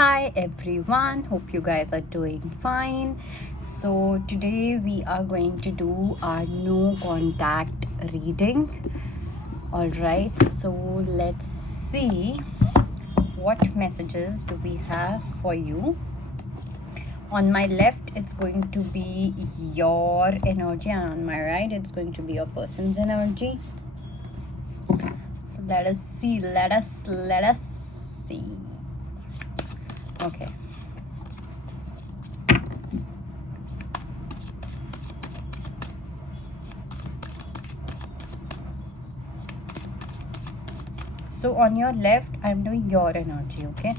Hi everyone, hope you guys are doing fine. So today we are going to do our no contact reading. All right, so let's see what messages do we have for you. On my left it's going to be your energy, and on my right it's going to be your person's energy. So let us see. Okay. So on your left, I'm doing your energy, okay?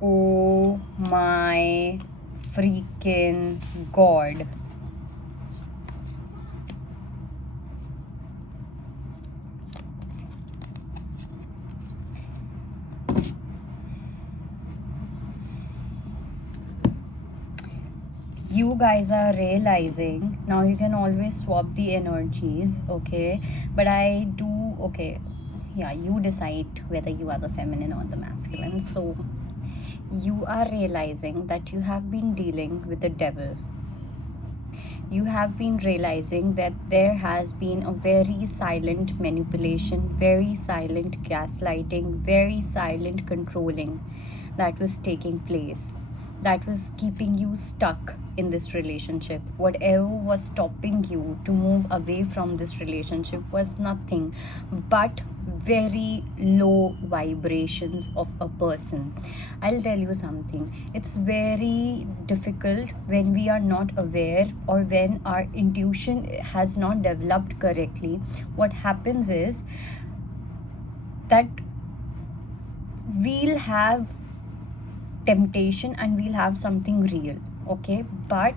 Oh my freaking God. You guys are realizing now. You can always swap the energies, okay? But I do, okay, yeah, you decide whether you are the feminine or the masculine. So you are realizing that you have been dealing with the devil. You have been realizing that there has been a very silent manipulation, very silent gaslighting, very silent controlling that was taking place, that was keeping you stuck in this relationship. Whatever was stopping you to move away from this relationship was nothing but very low vibrations of a person. I'll tell you something, it's very difficult when we are not aware or when our intuition has not developed correctly. What happens is that we'll have temptation and we'll have something real, okay? But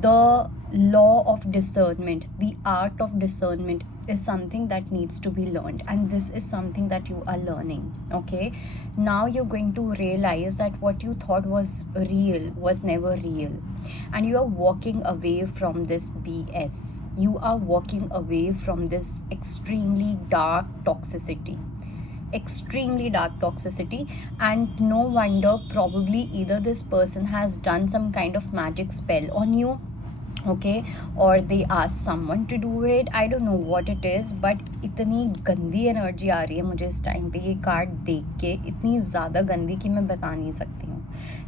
the law of discernment, the art of discernment, is something that needs to be learned, and this is something that you are learning, okay? Now you're going to realize that what you thought was real was never real, and you are walking away from this BS. You are walking away from this extremely dark toxicity, and no wonder probably either this person has done some kind of magic spell on you, okay, or they ask someone to do it. I don't know what it is, but इतनी गंदी energy आ रही है मुझे इस time पे ये card देख के, इतनी ज़्यादा गंदी कि मैं बता नहीं सकती हूँ,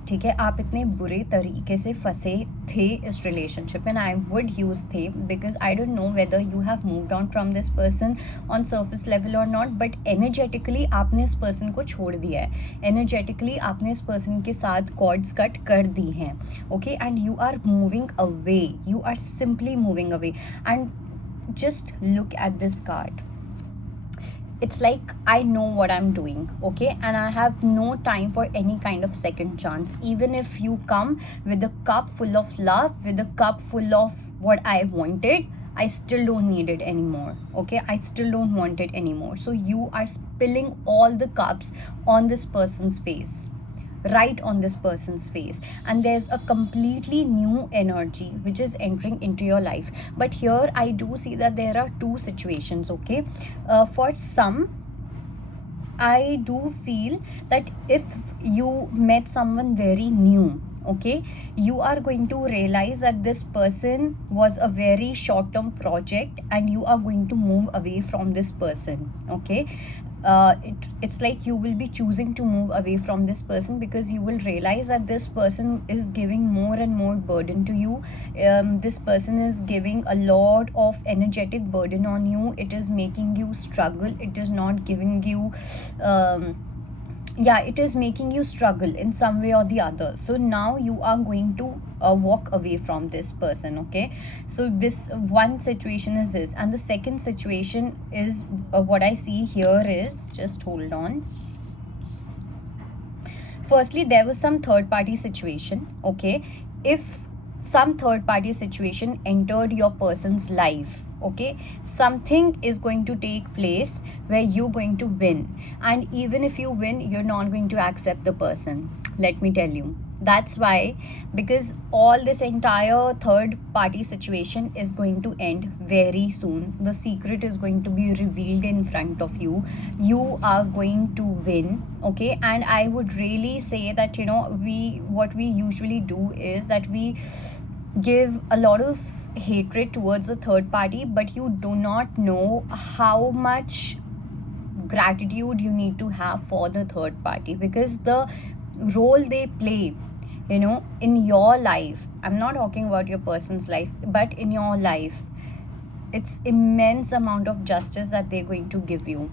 ठीक है? आप इतने बुरे तरीके से फंसे थे इस रिलेशनशिप में, आई वुड यूज़ थे, because I don't know whether you have moved on from this person on surface level और नॉट, बट एनर्जेटिकली आपने इस पर्सन को छोड़ दिया है, एनर्जेटिकली आपने इस पर्सन के साथ कॉर्ड्स कट कर दी हैं, okay? And you are moving away, you are simply moving away. And just look at this card. It's like I know what I'm doing, okay, and I have no time for any kind of second chance. Even if you come with a cup full of love, with a cup full of what I wanted, I still don't need it anymore, okay? I still don't want it anymore. So you are spilling all the cups on this person's face, right on this person's face, and there's a completely new energy which is entering into your life. But here I do see that there are two situations, okay? For some, I do feel that if you met someone very new, okay, you are going to realize that this person was a very short term project and you are going to move away from this person, okay? It's like you will be choosing to move away from this person because you will realize that this person is giving more and more burden to you. This person is giving a lot of energetic burden on you. It is making you struggle. It is not giving you it is making you struggle in some way or the other. So now you are going to walk away from this person, okay? So this one situation is this, and the second situation is what I see here is, just hold on. Firstly, there was some third party situation, okay? If some third party situation entered your person's life, okay, something is going to take place where you're going to win, and even if you win, you're not going to accept the person. let me tell you. That's why, because all this entire third party situation is going to end very soon. The secret is going to be revealed in front of you. You are going to win, okay? And I would really say that, you know, what we usually do is that we give a lot of hatred towards the third party, but you do not know how much gratitude you need to have for the third party, because the role they play, you know, in your life, I'm not talking about your person's life, but in your life, it's immense amount of justice that they're going to give you.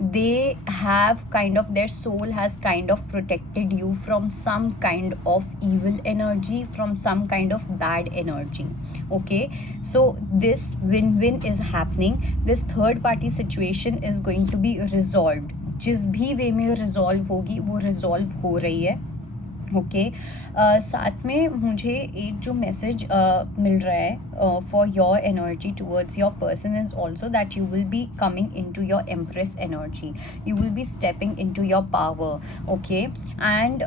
They have kind of, their soul has kind of protected you from some kind of evil energy, from some kind of bad energy, okay? So this win-win is happening. This third party situation is going to be resolved. जिस भी वे में resolve होगी वो resolve हो रही है, okay? साथ में मुझे एक जो मैसेज मिल रहा है for your energy towards your person is also that you will be coming in to your empress energy, you will be stepping in to your power, okay? And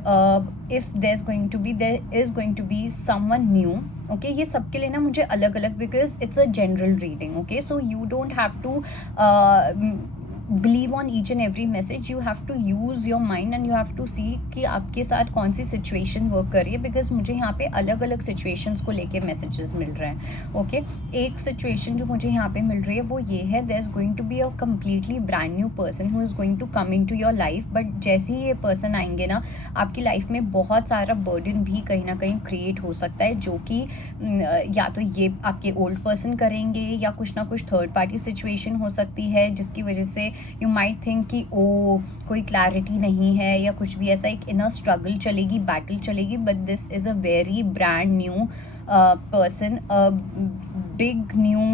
if there is going to be someone new, okay? ये सबके लिए ना मुझे अलग अलग, because it's a general reading, okay? So you don't have to believe on each and every message, you have to use your mind and you have to see कि आपके साथ कौन सी सिचुएशन वर्क कर रही है, बिकॉज मुझे यहाँ पे अलग अलग सिचुएशंस को लेके मैसेजेस मिल रहे हैं, ओके? एक सिचुएशन जो मुझे यहाँ पे मिल रही है वो ये है, there is going to be a completely brand new person who is going to come in to your life, but जैसे ही ये पर्सन आएंगे ना, आपकी लाइफ में बहुत सारा बर्डन भी कहीं ना कहीं क्रिएट हो सकता है, जो कि या तो ये आपके ओल्ड पर्सन करेंगे, या कुछ ना कुछ थर्ड पार्टी सिचुएशन हो सकती है जिसकी वजह से यू माइट थिंक कि ओ कोई क्लैरिटी नहीं है, या कुछ भी ऐसा, एक इनर स्ट्रगल चलेगी, बैटल चलेगी, but this is a very brand new person, a big new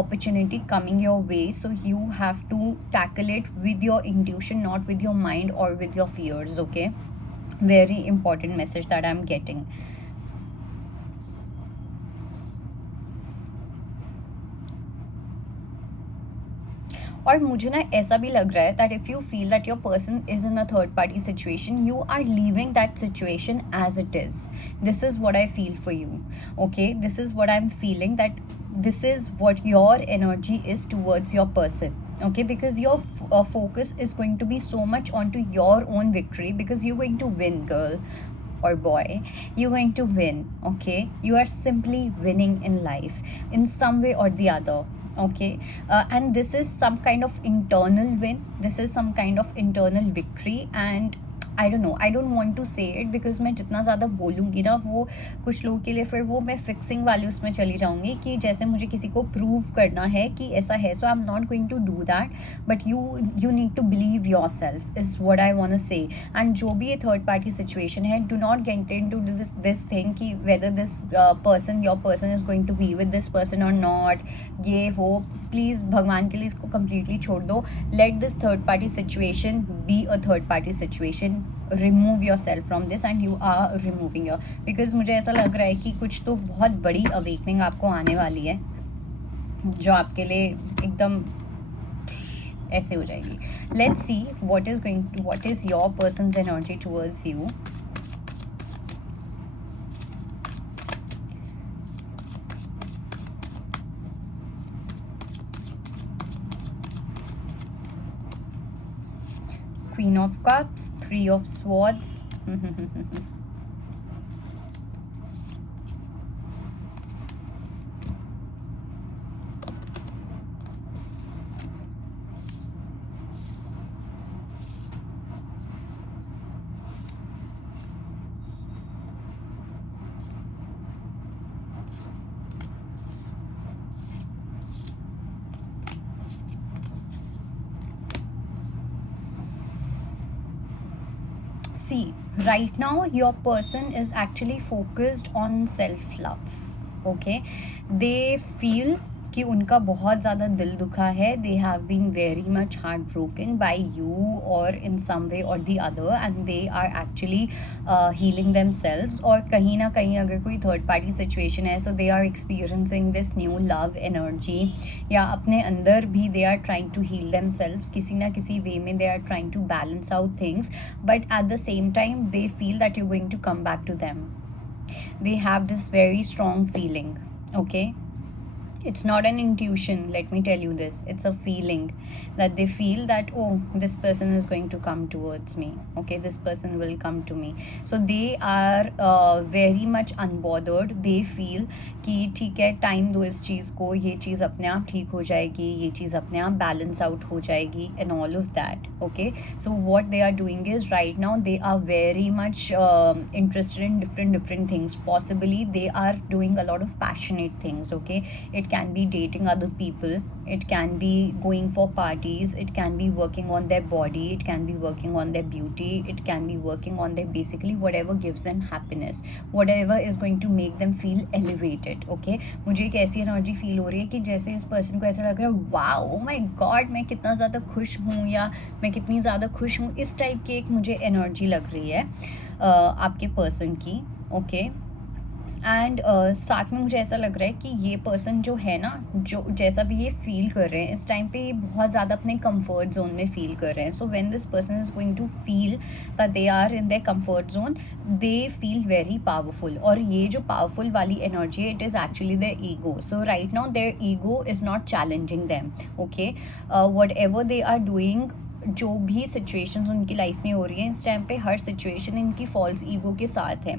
opportunity coming your way, so you have to tackle it with your intuition, not with your mind or with your fears, okay? Very important message that I'm getting. और मुझे ना ऐसा भी लग रहा है that if you feel that your person is in a third party situation, you are leaving that situation as it is. This is what I feel for you, okay? This is what I am feeling, that this is what your energy is towards your person, okay? Because your focus is going to be so much onto your own victory, because you're going to win, girl or boy. You're going to win, okay? You are simply winning in life in some way or the other, okay? And this is some kind of internal win, this is some kind of internal victory, and I don't know, I don't want to say it, because मैं जितना ज़्यादा बोलूँगी ना, वो कुछ लोगों के लिए फिर वो मैं फिक्सिंग वाली उसमें चली जाऊँगी कि जैसे मुझे किसी को प्रूव करना है कि ऐसा है. So I am not going to do that, but you need to believe yourself is what I want to say. And जो भी ये थर्ड पार्टी सिचुएशन है, do not get into this thing कि whether this person, your person is going to be with this person और not, ये वो. Please भगवान के लिए इसको कम्प्लीटली छोड़ दो. Let this third party situation be a third party situation. Remove yourself from this and you are removing your, because मुझे ऐसा लग रहा है कि कुछ तो बहुत बड़ी अवेकनिंग आपको आने वाली है, जो आपके लिए एकदम ऐसे हो जाएगी. Let's see what is your persons energy towards you. Queen of Cups, Three of Swords. See, right now your person is actually focused on self-love, okay? They feel कि उनका बहुत ज़्यादा दिल दुखा है, they have been very much heart broken by you और in some way और the other, and they are actually healing themselves. और कहीं ना कहीं अगर कोई थर्ड पार्टी सिचुएशन है, so they are experiencing this new love energy, या अपने अंदर भी they are trying to heal themselves, किसी ना किसी वे में they are trying to balance out things, but at the same time they feel that you're going to come back to them. They have this very strong feeling, okay? It's not an intuition, let me tell you this, it's a feeling that they feel that, oh, this person is going to come towards me, okay, this person will come to me. So they are very much unbothered. They feel कि ठीक है, time दो इस चीज़ को, ये चीज़ अपने आप ठीक हो जाएगी, ये चीज़ अपने आप बैलेंस आउट हो जाएगी, and all of that, okay. So what they are doing is right now they are very much interested in different things. Possibly they are doing a lot of passionate things, okay. It can be dating other people, it can be going for parties, it can be working on their body, it can be working on their beauty, it can be working on their basically whatever gives them happiness, whatever is going to make them feel elevated, okay. मुझे एक ऐसी energy feel हो रही है कि जैसे इस person को ऐसा लग रहा है, वाओ माय गॉड, मैं कितना ज़्यादा खुश हूँ, या मैं कितनी ज़्यादा खुश हूँ, इस टाइप की एक मुझे एनर्जी लग रही है आपके पर्सन की, ओके. एंड साथ में मुझे ऐसा लग रहा है कि ये पर्सन जो है ना, जो जैसा भी ये फील कर रहे हैं इस टाइम पे, ये बहुत ज़्यादा अपने कंफर्ट जोन में फील कर रहे हैं. So when this person is going to feel that they are in their comfort zone, they feel very powerful. और ये जो पावरफुल वाली एनर्जी है, it is actually their ego. So right now their ego is not challenging them, okay. Whatever they are doing, जो भी situations उनकी life में हो रही है इस टाइम पे, हर सिचुएशन इनकी फॉल्स ईगो के साथ है.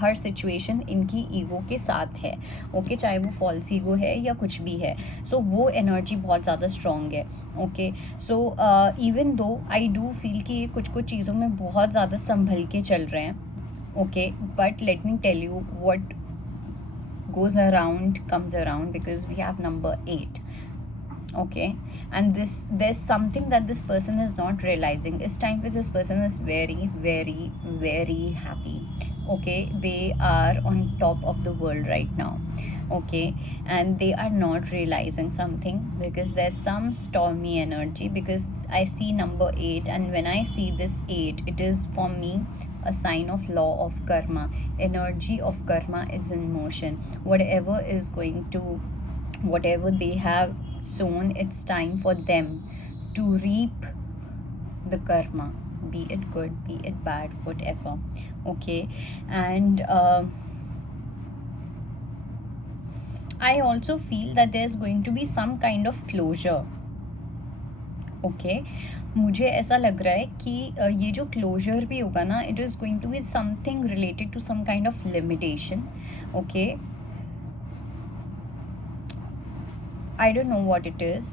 हर सिचुएशन इनकी ईगो के साथ है, ओके, चाहे वो फॉल्स ईगो है या कुछ भी है. सो वो एनर्जी बहुत ज़्यादा स्ट्रॉन्ग है, okay. So even though I do feel कि ये कुछ कुछ चीज़ों में बहुत ज़्यादा संभल के चल रहे हैं, okay. But let me tell you, what goes around comes around, because we have number 8, okay. And there's something that this person is not realizing. This time this person is very very very happy, okay. They are on top of the world right now, okay. And they are not realizing something, because there's some stormy energy, because I see number 8, and when I see this 8, it is for me a sign of law of karma. Energy of karma is in motion. Whatever they have sown, it's time for them to reap the karma, be it good, be it bad, whatever, okay. And I also feel that there's going to be some kind of closure, okay. मुझे ऐसा लग रहा है कि ये जो closure भी होगा ना, it is going to be something related to some kind of limitation, okay. I don't know what it is.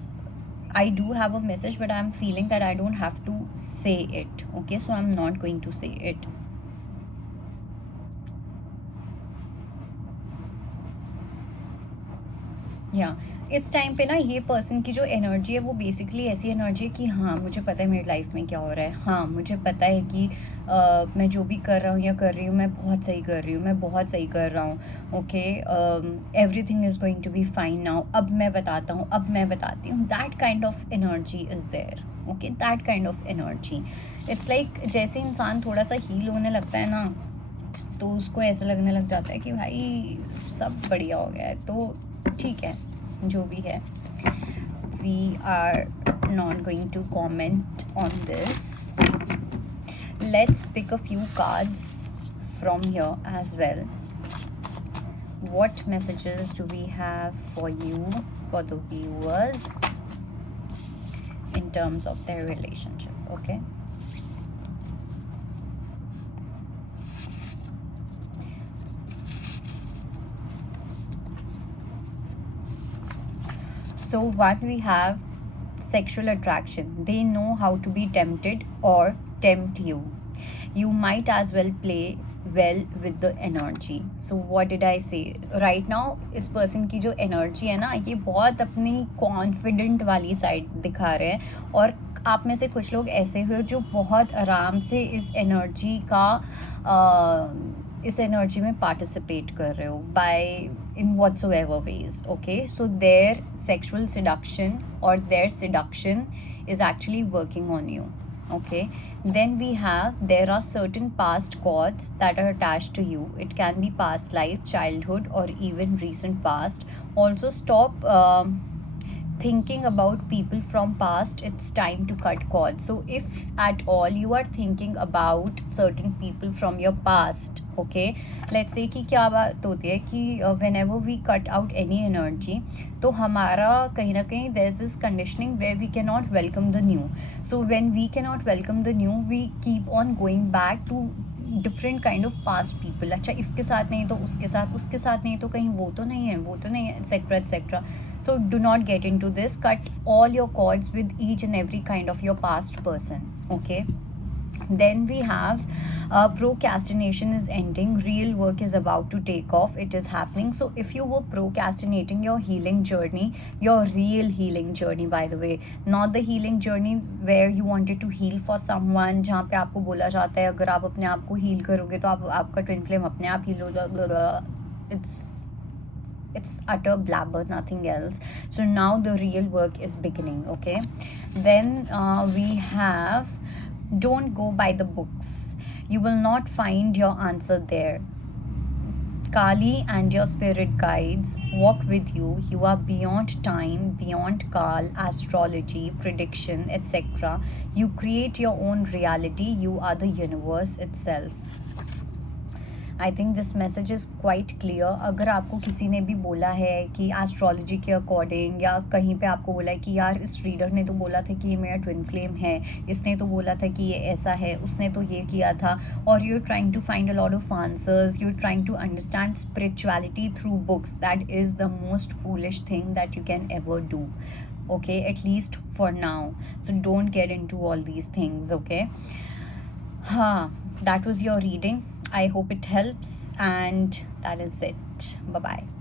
I do have a message, but I'm feeling that I don't have to say it, okay. So I'm not going to say it. या इस time पे ना ये person की जो energy है, वो basically ऐसी एनर्जी है कि हाँ, मुझे पता है मेरी लाइफ में क्या हो रहा है, हाँ, मुझे पता है कि मैं जो भी कर रहा हूँ या कर रही हूँ, मैं बहुत सही कर रही हूँ, मैं बहुत सही कर रहा हूँ, okay. Everything is going to be fine now. अब मैं बताता हूँ, अब मैं बताती हूँ. That kind of energy is there, okay. That kind of energy, it's like जैसे इंसान थोड़ा सा हील होने लगता है ना, तो उसको ऐसा लगने लग जाता है कि भाई सब बढ़िया हो गया है, तो ठीक है, जो भी है. We are not going to comment on this. Let's pick a few cards from here as well. What messages do we have for you, for the viewers, in terms of their relationship, okay? So what we have, sexual attraction. They know how to be tempted or tempt you. You might as well play well with the energy. So what did I say? Right now इस person की जो energy है ना, ये बहुत अपनी confident वाली side दिखा रहे हैं. और आप में से कुछ लोग ऐसे हुए जो बहुत आराम से इस energy का इस एनर्जी में पार्टिसिपेट कर रहे हो bye in whatsoever ways. Okay, so their sexual seduction or their seduction is actually working on you. Okay, then we have, there are certain past cords that are attached to you. It can be past life, childhood, or even recent past. Also stop thinking about people from past. It's time to cut cords. So if at all you are thinking about certain people from your past, okay, let's say कि क्या बात होती है कि whenever we cut out any energy, तो हमारा कहीं ना कहीं there is this conditioning where we cannot welcome the new. So when we cannot welcome the new, we keep on going back to different kind of past people. अच्छा, इसके साथ नहीं तो उसके साथ, उसके साथ नहीं तो कहीं वो तो नहीं है, वो तो नहीं है, etcetera etcetera. So do not get into this. Cut all your cords with each and every kind of your past person. Okay. Then we have procrastination is ending. Real work is about to take off. It is happening. So if you were procrastinating your healing journey, your real healing journey, by the way, not the healing journey where you wanted to heal for someone, जहाँ पे आपको बोला जाता है अगर आप अपने आप को heal करोगे तो आपका twin flame अपने आप heal हो जाएगा. It's utter blabber, nothing else. So now the real work is beginning. Okay, then we have, don't go by the books. You will not find your answer there. Kali and your spirit guides walk with you. You are beyond time, beyond Kal, astrology, prediction, etc. You create your own reality. You are the universe itself. I think this message is quite clear. अगर आपको किसी ने भी बोला है कि astrology के according, या कहीं पे आपको बोला है कि यार इस रीडर ने तो बोला था कि ये मेरा ट्विन फ्लेम है, इसने तो बोला था कि ये ऐसा है, उसने तो ये किया था, और you are trying to find a lot of answers, you are trying to understand spirituality through books, that is the most foolish thing that you can ever do. Okay, at least for now. So don't get into all these things. Okay, that was your reading. I hope it helps, and that is it. Bye bye.